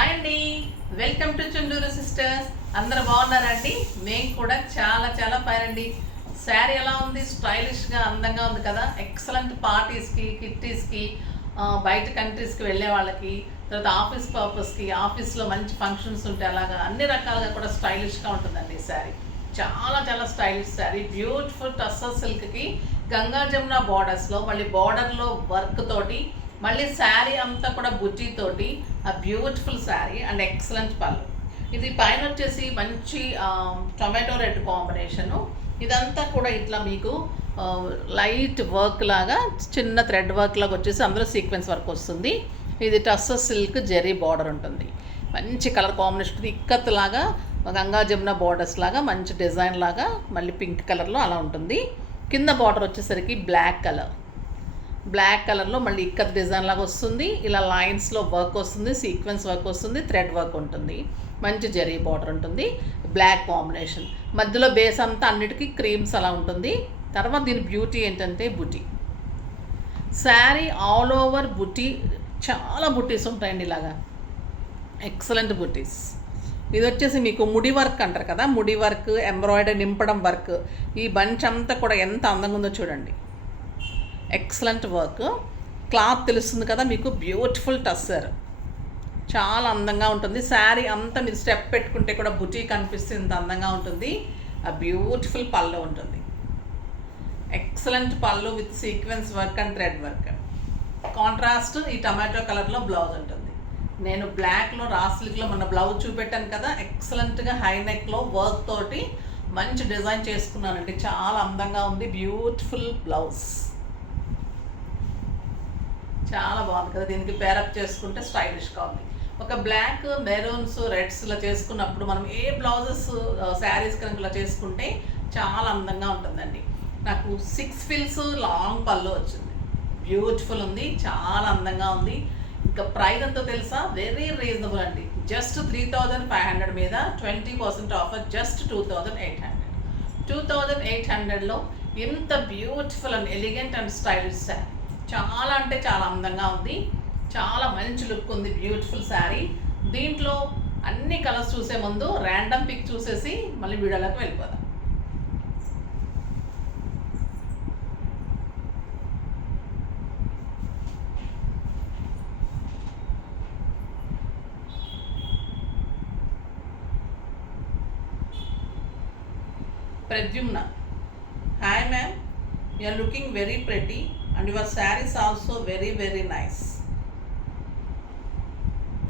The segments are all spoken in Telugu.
హాయ్ అండి, వెల్కమ్ టు చుండూరు సిస్టర్స్. అందరు బాగున్నారండి? మేము కూడా చాలా చాలా ఫైన్ అండి. శారీ ఎలా ఉంది? స్టైలిష్గా అందంగా ఉంది కదా. ఎక్సలెంట్ పార్టీస్కి, కిట్టీస్కి, బయట కంట్రీస్కి వెళ్ళే వాళ్ళకి, తర్వాత ఆఫీస్ పర్పస్కి, ఆఫీస్లో మంచి ఫంక్షన్స్ ఉంటే అలాగా అన్ని రకాలుగా కూడా స్టైలిష్గా ఉంటుందండి ఈ శారీ. చాలా చాలా స్టైలిష్ శారీ. బ్యూటిఫుల్ టస్సర్ సిల్క్కి గంగా జమున బార్డర్స్లో, మళ్ళీ బార్డర్లో వర్క్ తోటి, మళ్ళీ శారీ అంతా కూడా బుట్టీతోటి ఆ బ్యూటిఫుల్ శారీ అండ్ ఎక్సలెంట్ పళ్ళు. ఇది పైన వచ్చేసి మంచి టొమాటో రెడ్ కాంబినేషను. ఇదంతా కూడా ఇట్లా మీకు లైట్ వర్క్ లాగా, చిన్న థ్రెడ్ వర్క్ లాగా వచ్చేసి అందులో సీక్వెన్స్ వర్క్ వస్తుంది. ఇది టస్సర్ సిల్క్ జెరీ బార్డర్ ఉంటుంది. మంచి కలర్ కాంబినేషన్, ఇక్కత్ లాగా గంగా జమున బార్డర్స్ లాగా మంచి డిజైన్ లాగా, మళ్ళీ పింక్ కలర్లో అలా ఉంటుంది. కింద బార్డర్ వచ్చేసరికి బ్లాక్ కలర్లో మళ్ళీ ఇక్కత్ డిజైన్ లాగా వస్తుంది. ఇలా లైన్స్లో వర్క్ వస్తుంది, సీక్వెన్స్ వర్క్ వస్తుంది, థ్రెడ్ వర్క్ ఉంటుంది, మంచి జరీ బార్డర్ ఉంటుంది, బ్లాక్ కాంబినేషన్. మధ్యలో బేస్ అంతా అన్నిటికీ క్రీమ్స్ అలా ఉంటుంది. తర్వాత దీని బ్యూటీ ఏంటంటే బుటీ శారీ ఆల్ ఓవర్ బుటీ, చాలా బుటీస్ ఉంటాయండి ఇలాగా, ఎక్సలెంట్ బుటీస్. ఇది వచ్చేసి మీకు ముడి వర్క్ అంటారు కదా, ముడి వర్క్, ఎంబ్రాయిడరీ, నింపడం వర్క్, ఈ బంచ్ అంతా కూడా ఎంత అందంగా ఉందో చూడండి. Excellent work. క్లాత్ తెలుస్తుంది కదా మీకు, బ్యూటిఫుల్ టస్సర్, చాలా అందంగా ఉంటుంది. శారీ అంతా మీరు స్టెప్ పెట్టుకుంటే కూడా బుటీ కనిపిస్తే ఇంత అందంగా ఉంటుంది. ఆ బ్యూటిఫుల్ పళ్ళు ఉంటుంది, ఎక్సలెంట్ పళ్ళు with sequence work and thread work. Contrast ఈ టమాటో కలర్లో బ్లౌజ్ ఉంటుంది. నేను బ్లాక్లో రా సిల్క్లో మన బ్లౌజ్ చూపెట్టాను కదా, ఎక్సలెంట్గా హై నెక్లో వర్క్ తోటి మంచి డిజైన్ చేసుకున్నానండి. చాలా అందంగా ఉంది, బ్యూటిఫుల్ బ్లౌజ్, చాలా బాగుంది కదా. దీనికి పేరప్ చేసుకుంటే స్టైలిష్గా ఉంది. ఒక బ్లాక్, మెరూన్స్, రెడ్స్ ఇలా చేసుకున్నప్పుడు మనం ఏ బ్లౌజెస్ శారీస్ కనుక ఇలా చేసుకుంటే చాలా అందంగా ఉంటుందండి. నాకు 6 ఫిల్స్ లాంగ్ పళ్ళు వచ్చింది, బ్యూటిఫుల్ ఉంది, చాలా అందంగా ఉంది. ఇంకా ప్రైస్ ఎంతో తెలుసా? వెరీ రీజనబుల్ అండి. జస్ట్ 3500 మీద 20% ఆఫర్, జస్ట్ 2800. 2800లో ఇంత beautiful and elegant and stylish sari, చాలా అంటే చాలా అందంగా ఉంది, చాలా మంచి లుక్ ఉంది, బ్యూటిఫుల్ శారీ. దీంట్లో అన్ని కలర్స్ చూసే ముందు ర్యాండమ్ పిక్ చూసేసి మళ్ళీ వీడియోలోకి వెళ్ళిపోదాం. Pradyumna, hi ma'am, you are looking very pretty and your sarees also very very nice.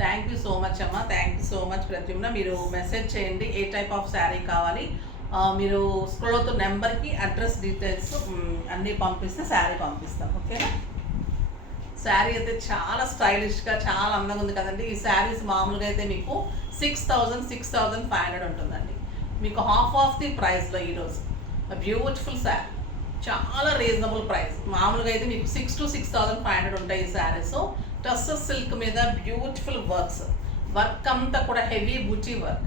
Thank you so much అమ్మ, thank you so much Pradyumna. మీరు మెసేజ్ చేయండి ఏ టైప్ ఆఫ్ శారీ కావాలి. మీరు స్క్రోల్ అవుతున్న నెంబర్కి అడ్రస్ డీటెయిల్స్ అన్నీ పంపిస్తే శారీ పంపిస్తాం, ఓకేనా. శారీ అయితే చాలా స్టైలిష్గా, చాలా అందంగా ఉంది కదండి. ఈ శారీస్ మామూలుగా అయితే మీకు 6500 ఉంటుందండి, మీకు హాఫ్ ఆఫ్ ది ప్రైస్లో ఈరోజు బ్యూటిఫుల్ శారీ, చాలా రీజనబుల్ ప్రైస్. మామూలుగా అయితే మీకు 6 to 6500 ఉంటాయి ఈ శారీస్. టస్సర్ సిల్క్ మీద బ్యూటిఫుల్ వర్క్ అంతా కూడా హెవీ బుటీ వర్క్,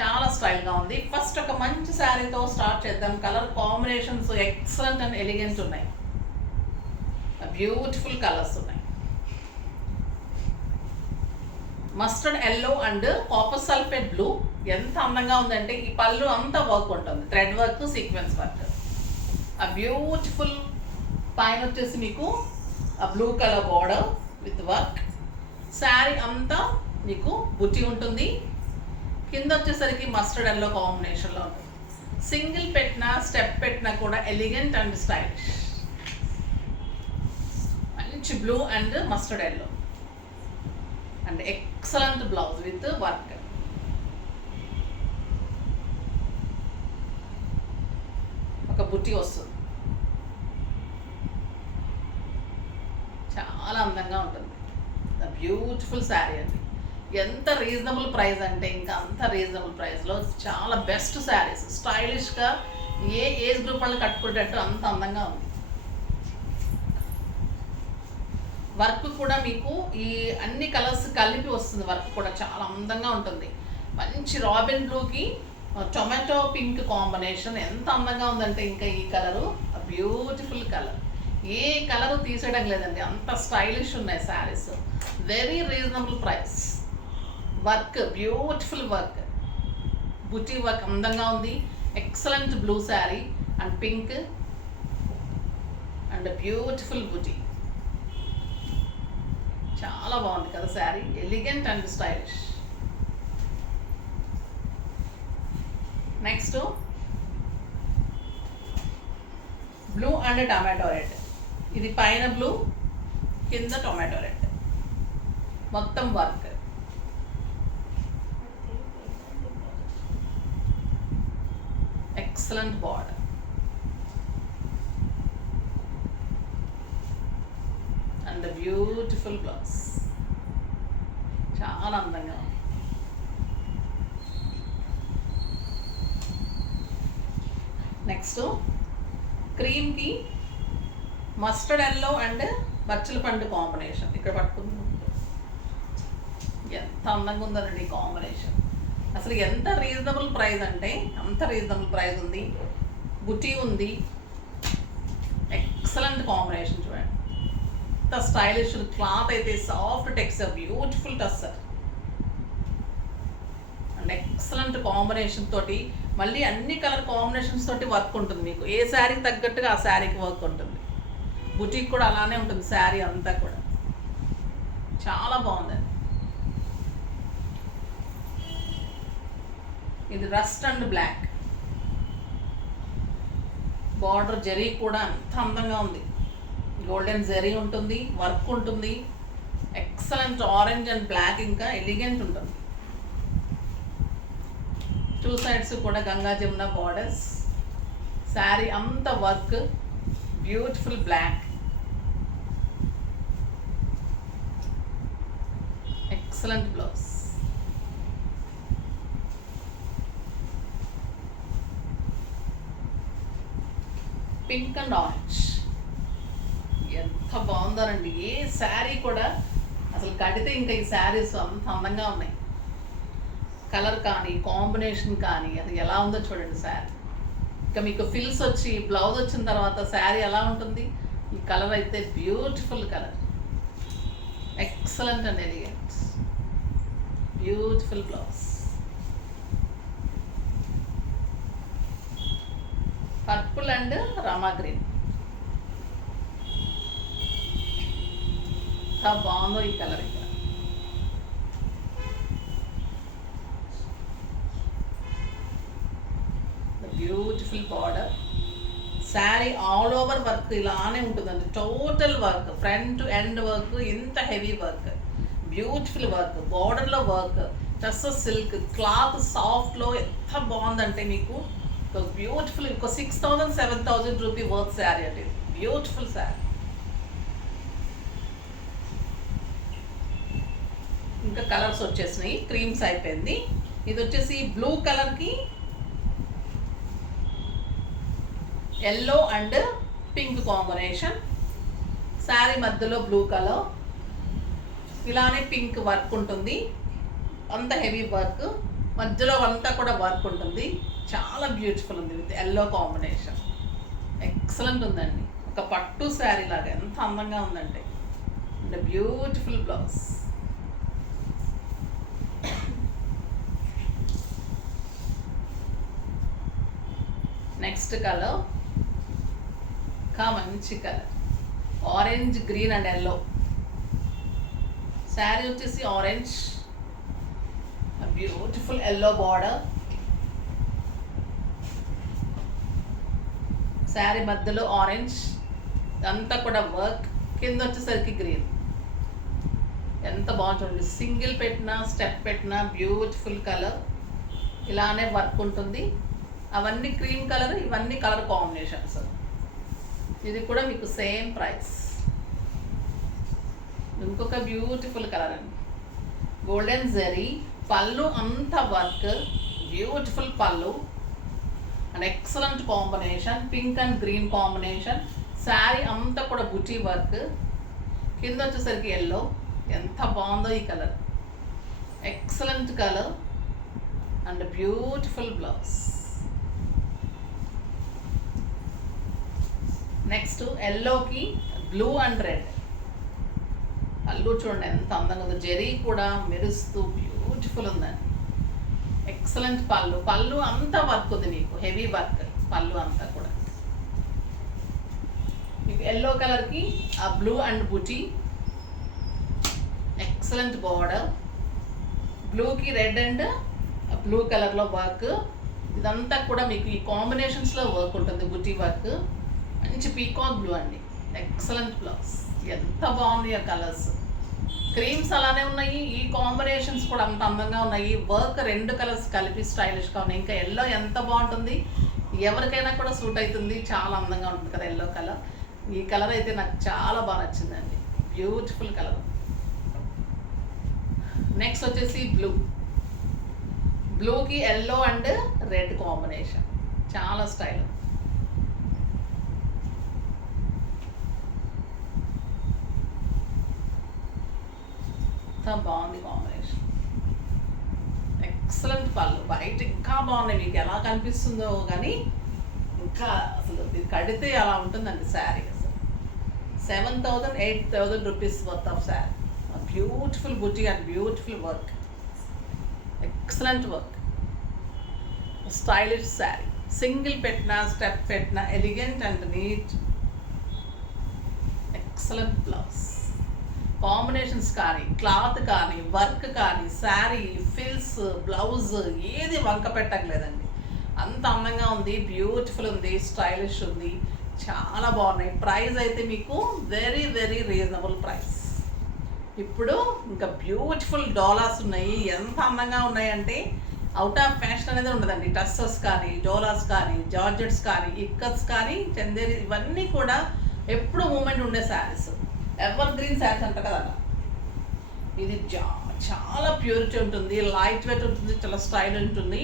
చాలా స్టైల్గా ఉంది. ఫస్ట్ ఒక మంచి శారీతో స్టార్ట్ చేద్దాం. Colour combinations excellent and elegant ఉన్నాయి, బ్యూటిఫుల్ కలర్స్ ఉన్నాయి. Mustard yellow and copper sulphate blue, ఎంత అందంగా ఉందంటే ఈ పళ్ళు అంతా వర్క్ ఉంటుంది, థ్రెడ్ వర్క్, సీక్వెన్స్ వర్క్. ఆ బ్యూటిఫుల్ పైన వచ్చేసి మీకు ఆ blue colour border with work. Sari అంతా మీకు బుట్టి ఉంటుంది. కింద వచ్చేసరికి మస్టర్డ్ ఎల్లో కాంబినేషన్లో ఉంటుంది. సింగిల్ పెట్టినా, స్టెప్ పెట్టినా కూడా ఎలిగెంట్ అండ్ స్టైలిష్. మంచి blue and mustard yellow and excellent blouse with work. ఒక బుట్టి వస్తుంది, చాలా అందంగా ఉంటుంది. బ్యూటిఫుల్ శారీ అండి. ఎంత రీజనబుల్ ప్రైస్ అంటే ఇంకా అంత రీజనబుల్ ప్రైస్లో చాలా బెస్ట్ శారీస్, స్టైలిష్గా ఏ ఏజ్ గ్రూప్ వాళ్ళు కట్టుకునేటట్టు అంత అందంగా ఉంది. వర్క్ కూడా మీకు ఈ అన్ని కలర్స్ కలిపి వస్తుంది, వర్క్ కూడా చాలా అందంగా ఉంటుంది. మంచి రాబిన్ బ్లూకి టొమాటో పింక్ కాంబినేషన్ ఎంత అందంగా ఉందంటే ఇంకా ఈ కలరు బ్యూటిఫుల్ కలర్, ఏ కలరు తీసేయడం లేదండి, అంత స్టైలిష్ ఉన్నాయి saris. Very reasonable price, work beautiful work, బుటీ వర్క్ అందంగా ఉంది. Excellent blue sari and pink and beautiful బుటీ. చాలా బాగుంది కదా sari, elegant and stylish. Next blue and tomato red. ఇది పైన బ్లూ, కింద టొమాటో రెడ్, మొత్తం work. Excellent border and beautiful blouse. చాలా అందంగా ఉంది. నెక్స్ట్ క్రీమ్కి మస్టర్డ్ ఎల్లో అండ్ బచ్చల పండు కాంబినేషన్. ఇక్కడ పట్టుకుంది, ఎంత అందంగా ఉందనండి కాంబినేషన్. అసలు ఎంత రీజనబుల్ ప్రైస్ అంటే అంత రీజనబుల్ ప్రైస్ ఉంది. బుటీ ఉంది, ఎక్సలెంట్ కాంబినేషన్. చూడండి ఎంత స్టైలిష్ క్లాత్ అయితే, soft texture, beautiful tussar and excellent combination తోటి. మళ్ళీ అన్ని కలర్ కాంబినేషన్స్ తోటి వర్క్ ఉంటుంది మీకు. ఏ శారీకి తగ్గట్టుగా ఆ శారీకి వర్క్ ఉంటుంది. బుటీక్ కూడా అలానే ఉంటుంది శారీ అంతా కూడా. చాలా బాగుందండి. ఇది rust and black. Border zari కూడా అంత అందంగా ఉంది. గోల్డెన్ జరీ ఉంటుంది, వర్క్ ఉంటుంది. ఎక్సలెంట్ ఆరెంజ్ అండ్ బ్లాక్, ఇంకా ఎలిగెంట్ ఉంటుంది. టూ సైడ్స్ కూడా గంగా జమున బార్డర్స్. శారీ అంత work, beautiful black, excellent blouse. Pink and orange ఎంత బాగుందోనండి. ఏ శారీ కూడా అసలు కడితే ఇంకా ఈ శారీస్ అంత అందంగా ఉన్నాయి. కలర్ కానీ కాంబినేషన్ కానీ అది ఎలా ఉందో చూడండి శారీ. ఇంకా మీకు ఫిల్స్ వచ్చి బ్లౌజ్ వచ్చిన తర్వాత శారీ ఎలా ఉంటుంది. ఈ కలర్ అయితే beautiful colour, excellent and elegant, beautiful blouse. Purple and Rama green. ఎంత బాగుందో ఈ కలర్. ఇక్కడ beautiful border. Sari all over work ఇలానే ఉంటుందండి. Total work, front end work, ఇంత హెవీ వర్క్, బ్యూటిఫుల్ వర్క్, బార్డర్లో వర్క్, టస్సర్ సిల్క్ క్లాత్ సాఫ్ట్లో ఎంత బాగుందంటే మీకు బ్యూటిఫుల్. ఇంకో 6,000 7,000 రూపీ వర్త్ శారీ అంటే బ్యూటిఫుల్ శారీ. ఇంకా కలర్స్ వచ్చేసినాయి, క్రీమ్స్ అయిపోయింది. ఇది వచ్చేసి బ్లూ కలర్కి yellow and pink combination. Sari మధ్యలో బ్లూ కలర్, ఇలానే పింక్ వర్క్ ఉంటుంది. అంత హెవీ వర్క్, మధ్యలో అంతా కూడా వర్క్ ఉంటుంది. చాలా బ్యూటిఫుల్ ఉంది విత్ ఎల్లో కాంబినేషన్. ఎక్సలెంట్ ఉందండి. ఒక పట్టు శారీ లాగా ఎంత అందంగా ఉందంటే. And beautiful blouse. Next colour మంచి colour, orange green and yellow. Sari వచ్చేసి orange, beautiful yellow border. Sari మధ్యలో ఆరెంజ్, అంతా కూడా వర్క్, కింద వచ్చేసరికి గ్రీన్. ఎంత బాగుంటుంది. సింగిల్ పెట్టినా స్టెప్ పెట్టినా బ్యూటిఫుల్ కలర్. ఇలానే వర్క్ ఉంటుంది. అవన్నీ క్రీమ్ కలర్, ఇవన్నీ కలర్ కాంబినేషన్స్. ఇది కూడా మీకు సేమ్ ప్రైస్. ఇంకొక బ్యూటిఫుల్ కలర్ అండి, గోల్డెన్ జరీ. పళ్ళు అంత వర్క్, బ్యూటిఫుల్ పళ్ళు and excellent combination, pink and green combination. Sari అంతా కూడా బుటీ వర్క్, కింద వచ్చేసరికి ఎల్లో. ఎంత బాగుందో ఈ colour, excellent colour and beautiful blouse. Next ఎల్లోకి బ్లూ అండ్ రెడ్, పళ్ళు చూడండి ఎంత అందంగా ఉందో, జరీ కూడా మెరుస్తూ బ్యూటిఫుల్ ఉందండి. ఎక్సలెంట్ పళ్ళు అంతా వర్క్ ఉంది మీకు, హెవీ వర్క్ పళ్ళు అంతా కూడా. మీకు ఎల్లో కలర్కి ఆ blue and buti, excellent border. బ్లూకి రెడ్ అండ్ బ్లూ కలర్లో వర్క్. ఇదంతా కూడా మీకు ఈ కాంబినేషన్స్లో వర్క్ ఉంటుంది, బుటీ వర్క్. మంచి పీకాక్ బ్లూ అండి, ఎక్సలెంట్ బ్లౌజ్. ఎంత బాగుంది ఆ కలర్స్. క్రీమ్స్ అలానే ఉన్నాయి, ఈ కాంబినేషన్స్ కూడా అంత అందంగా ఉన్నాయి. వర్క్ 2 కలర్స్ కలిపి స్టైలిష్గా ఉన్నాయి. ఇంకా ఎల్లో ఎంత బాగుంటుంది, ఎవరికైనా కూడా సూట్ అవుతుంది, చాలా అందంగా ఉంటుంది కదా ఎల్లో కలర్. ఈ కలర్ అయితే నాకు చాలా బాగా నచ్చిందండి, బ్యూటిఫుల్ కలర్. నెక్స్ట్ వచ్చేసి బ్లూకి ఎల్లో అండ్ రెడ్ కాంబినేషన్, చాలా స్టైల్. బాగుంది కాంబినేషన్, ఎక్సలెంట్ పళ్ళు. బయట ఇంకా బాగున్నాయి, మీకు ఎలా కనిపిస్తుందో కానీ ఇంకా అసలు ఇది కడితే అలా ఉంటుందండి శారీ. అసలు 7,000 8,000 rupees worth of sari. Beautiful బుటీ and beautiful work, excellent work, stylish sari. Single పెట్టినా స్టెప్ పెట్టినా elegant and neat, excellent blouse. Combinations కానీ, క్లాత్ కానీ, వర్క్ కానీ, శారీ ఫిల్స్, బ్లౌజ్ ఏది వంక పెట్టట్లేదండి, అంత అందంగా ఉంది, బ్యూటిఫుల్ ఉంది, స్టైలిష్ ఉంది, చాలా బాగున్నాయి. ప్రైస్ అయితే మీకు వెరీ వెరీ రీజనబుల్ ప్రైస్. ఇప్పుడు ఇంకా బ్యూటిఫుల్ డోలాస్ ఉన్నాయి, ఎంత అందంగా ఉన్నాయంటే అవుట్ ఆఫ్ ఫ్యాషన్ అనేది ఉండదండి. టస్సెస్ కానీ, డోలాస్ కానీ, జార్జెట్స్ కానీ, ఇక్కత్స్ కానీ, చందేరి, ఇవన్నీ కూడా ఎప్పుడు మూమెంట్ ఉండే శారీస్, ఎవర్ గ్రీన్ శారీస్ అంటారు కదా. ఇది చాలా ప్యూరిటీ ఉంటుంది, లైట్ వెయిట్ ఉంటుంది, చాలా స్టైల్ ఉంటుంది.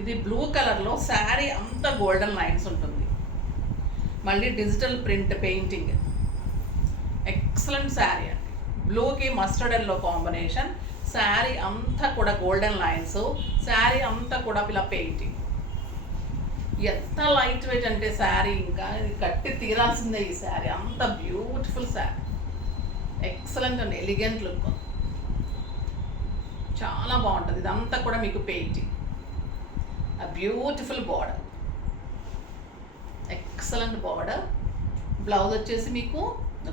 ఇది బ్లూ కలర్లో శారీ అంతా గోల్డెన్ లైన్స్ ఉంటుంది, మళ్ళీ digital print painting, excellent sari అండి. బ్లూకి మస్టర్డ్ ఎల్లో కాంబినేషన్, శారీ అంతా కూడా గోల్డెన్ లైన్స్, శారీ అంతా కూడా ఇలా పెయింటింగ్. ఎంత లైట్ వెయిట్ అంటే శారీ ఇంకా ఇది కట్టి తీరాల్సిందే. ఈ శారీ అంత beautiful sari, excellent and elegant look, చాలా బాగుంటుంది. ఇదంతా కూడా మీకు పెయింటింగ్, ఆ beautiful border, excellent border. Blouse వచ్చేసి మీకు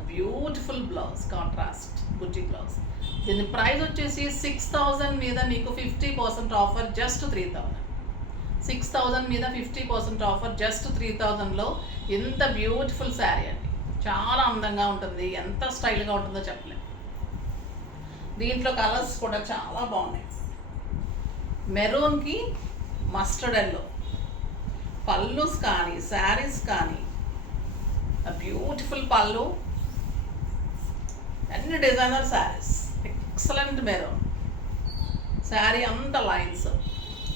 బ్యూటిఫుల్ బ్లౌజ్, కాంట్రాస్ట్ బుటీ బ్లౌజ్. దీని ప్రైస్ వచ్చేసి 6,000 మీద మీకు 50% ఆఫర్, జస్ట్ 3,000. 6,000 మీద 50% ఆఫర్, జస్ట్ 3,000లో ఎంత బ్యూటిఫుల్ శారీ అండి, చాలా అందంగా ఉంటుంది, ఎంత స్టైల్గా ఉంటుందో చెప్పలేము. దీంట్లో కలర్స్ కూడా చాలా బాగున్నాయి. మెరూన్కి మస్టర్డ్ ఎల్లో, పళ్ళుస్ కానీ శారీస్ కానీ, బ్యూటిఫుల్ పళ్ళు, అన్ని designer saris, excellent maroon sari అంత లైన్స్,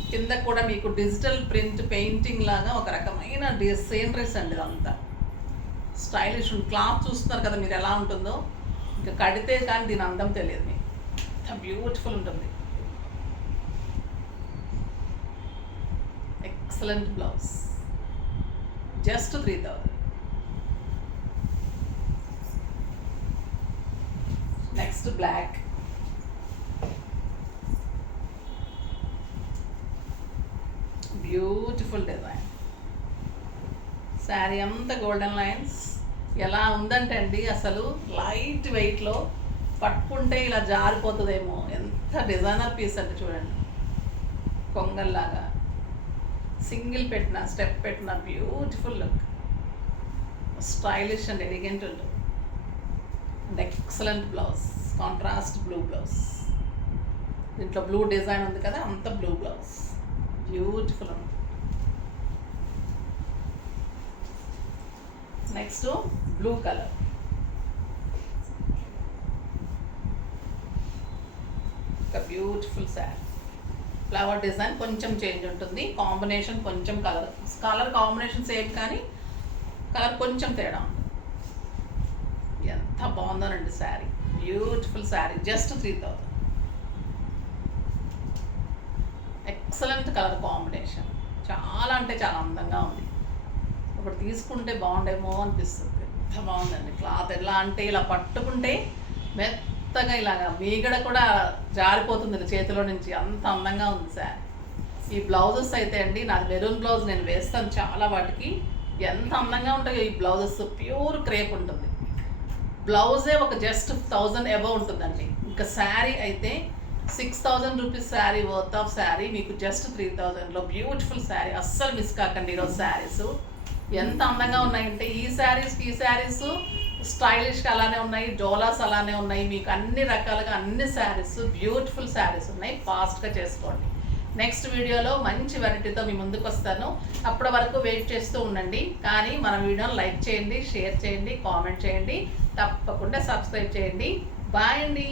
కింద కూడా మీకు డిజిటల్ ప్రింట్ పెయింటింగ్ లాగా ఒక రకమైన సీనరీస్ అండి. ఇదంతా స్టైలిష్. క్లాత్ చూస్తున్నారు కదా మీరు ఎలా ఉంటుందో, ఇంకా కడితే కానీ దీని అందం తెలియదు మీకు, ఎంత బ్యూటిఫుల్ ఉంటుంది. Excellent blouse, just 3,000. Next black, beautiful design, sari అంతా గోల్డెన్ లైన్స్. ఎలా ఉందంటే అండి అసలు లైట్ వెయిట్లో పట్టుకుంటే ఇలా జారిపోతుందేమో, ఎంత డిజైనర్ పీస్ అంటే చూడండి. కొంగల్లాగా సింగిల్ పెట్టిన స్టెప్ పెట్టిన beautiful look, stylish and elegant ఉంటుంది. And excellent blouse, contrast blue blouse. దీంట్లో బ్లూ డిజైన్ ఉంది కదా, అంత బ్లూ బ్లౌజ్, బ్యూటిఫుల్ ఉంది. నెక్స్ట్ బ్లూ కలర్, ఒక బ్యూటిఫుల్ శారీ. ఫ్లవర్ డిజైన్ కొంచెం చేంజ్ ఉంటుంది, కాంబినేషన్ కొంచెం కలర్ కాంబినేషన్ సేమ్ కానీ కలర్ కొంచెం తేడా ఉంటుంది. ఎంత బాగుందోనండి sari, beautiful sari, just 3,000. Excellent colour combination, చాలా అంటే చాలా అందంగా ఉంది. ఒకటి తీసుకుంటే బాగుండేమో అనిపిస్తుంది, ఎంత బాగుందండి. క్లాత్ ఎలా అంటే ఇలా పట్టుకుంటే మెత్తగా ఇలాగా మీగడ కూడా జారిపోతుంది ఇలా చేతిలో నుంచి, అంత అందంగా ఉంది శారీ. ఈ బ్లౌజెస్ అయితే అండి, నాది మెరూన్ బ్లౌజ్ నేను వేస్తాను చాలా వాటికి, ఎంత అందంగా ఉంటాయో ఈ బ్లౌజెస్. ప్యూర్ క్రేప్ ఉంటుంది బ్లౌజే, ఒక జస్ట్ 1000 అబవ్ ఉంటుందండి. ఇంకా శారీ అయితే 6000 rupees sari worth of sari మీకు జస్ట్ 3000లో బ్యూటిఫుల్ శారీ. అస్సలు మిస్ కాకండి ఈరోజు శారీస్. ఎంత అందంగా ఉన్నాయంటే ఈ శారీస్ స్టైలిష్గా అలానే ఉన్నాయి, డోలాస్ అలానే ఉన్నాయి, మీకు అన్ని రకాలుగా అన్ని శారీస్ బ్యూటిఫుల్ శారీస్ ఉన్నాయి. ఫాస్ట్గా చేసుకోండి. నెక్స్ట్ వీడియోలో మంచి వెరైటీతో మీ ముందుకు వస్తాను. అప్పటి వరకు వెయిట్ చేస్తూ ఉండండి. కానీ మన వీడియోని లైక్ చేయండి, షేర్ చేయండి, కామెంట్ చేయండి, తప్పకుండా సబ్స్క్రైబ్ చేయండి. బాయ్ అండి.